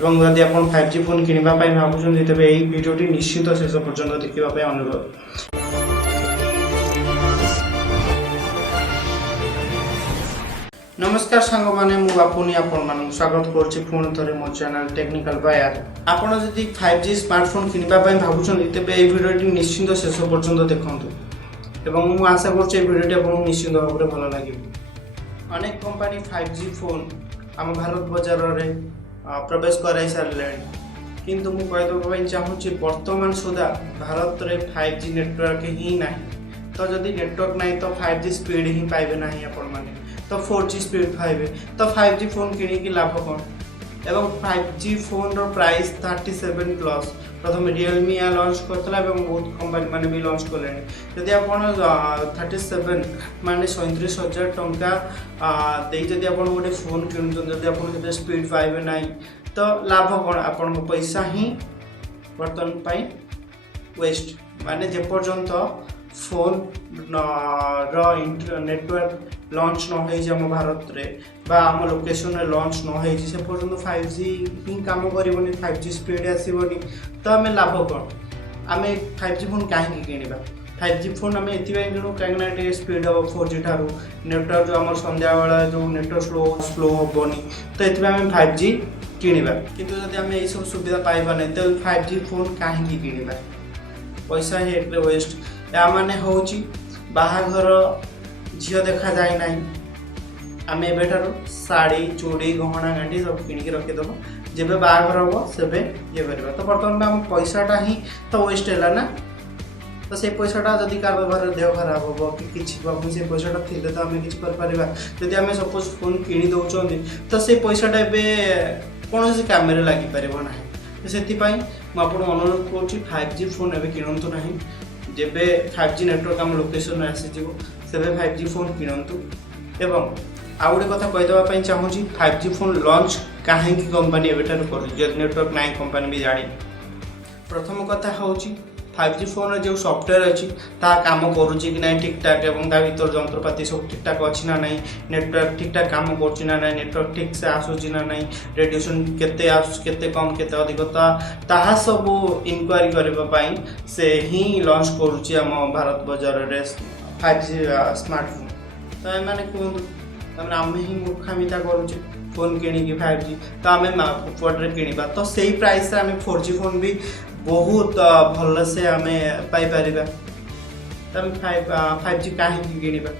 এবং যদি ଆପଣ 5G ଫୋନ୍ କିଣିବା ପାଇଁ ଭାବୁଛନ୍ତି ତେବେ ଏହି ଭିଡ଼ିଓଟି ନିଶ୍ଚିତ ଶେଷ ପର୍ଯ୍ୟନ୍ତ ଦେଖିବା ପାଇଁ ଅନୁରୋଧ। नमस्कार सांग माने मु बापुनी आपण मानक स्वागत करछि पुणी थरे मो चैनल टेक्निकल बायर। आपण जदि 5G स्मार्टफोन किनिबा पय भाबुछन तेबे ए वीडियोटी निश्चित शेष पर्यंत देखंतु एवं मु आशा करछि ए वीडियोटी आपन निश्चित भाबरे भलो लागिब। अनेक कंपनी 5G फोन हम भारत बाजार रे प्रवेश कराई सारलेनी किंतु मु कहि दबा पय चाहूछि वर्तमान सुधा भारत रे 5G नेटवर्क ही नाही। तो जदि नेटवर्क नाही तो 5G स्पीड ही पाइबे नाही आपण माने तो 4G स्पीड पाइबे तो 5G फोन किनी की लाभ कौन एवं 5G फोन रो प्राइस 37 प्लस प्रथम Realme या लॉन्च करतला एवं बहुत कंपनी माने भी लॉन्च करलेनी। जदि आपण 37 माने 37,000 टंका देई जदि आपण गोटे फोन किनु जदि आपण जदि स्पीड पाइबे नाही तो लाभ कौन आपण पैसा ही वर्तमान पाई वेस्ट माने जे पर्यंत फोन नेटवर्क लॉन्च न हो भारत रे बा आम लोकेशन रे लॉन्च न हो से पर्यंत 5G ही काम करबनी 5G स्पीड आसबनी तो आम लाभ कौन आम 5G फोन कहीं किणवा 5G फोन आम ये किणु कहीं स्पीड हम 4G ठार नेटवर्क जो आम संध्या बेला जो नेटवर्क स्लो हेनी तो ये आम 5G किणवा किंतु जब आम यही सब सुविधा पाइबा नहीं तो 5G फोन कहीं किणवा पैसा ही वेस्ट या माने होची बाहाघर झील देखा जाए ना आम एबेठार शाढ़ी चूड़ी गहना गांडी सब किणिकी रखीदेव जब बाहाघर हम से ये करवा तो बर्तमान आम पैसाटा ही तो वेस्ट है ना तो से पैसाटा जदि कार व्यवहार देह खराब हम कि किसी से पैसाटा थी तो आम कि जदि आम सपोज फोन किणी दौरान तो से पैसाटा एवं कौन से कम लगिपर ना से मुझे अनुरोध कर 5G फोन एवं किणतु ना जब 5G नेटवर्क आम लोकेशन आसीज से 5G फोन किणतु एवं आउ गोटे कथा कहीदेवाई चाहूँगी 5G फोन लॉन्च कहीं कंपनी एवं कर नेटवर्क ना कंपनी भी जानी। प्रथम कथा हूँ 5G फोन जो सॉफ्टवेयर अच्छी काम करुच्ची कि ना ठीक ठाक एवं भर जंत्रपाति सब ठीक ठाक अच्छी ना नहीं नेटवर्क ठीक ठाक काम कर नेटवर्क ठीक से आसूची ना नहीं रेडिएशन केते कम केते अधिक ताहा सब इनक्वारी करने से ही लॉन्च करुच्ची आम भारत बाजार रे 5G स्मार्टफोन तो ये कहूँ आम ही मूर्खामिता करुचे फोन किणी 5G तो आम फुटरे किणवा तो से प्राइस आम 4G फोन भी बहुत भल से आम पाइपर 5G कहीं किणवा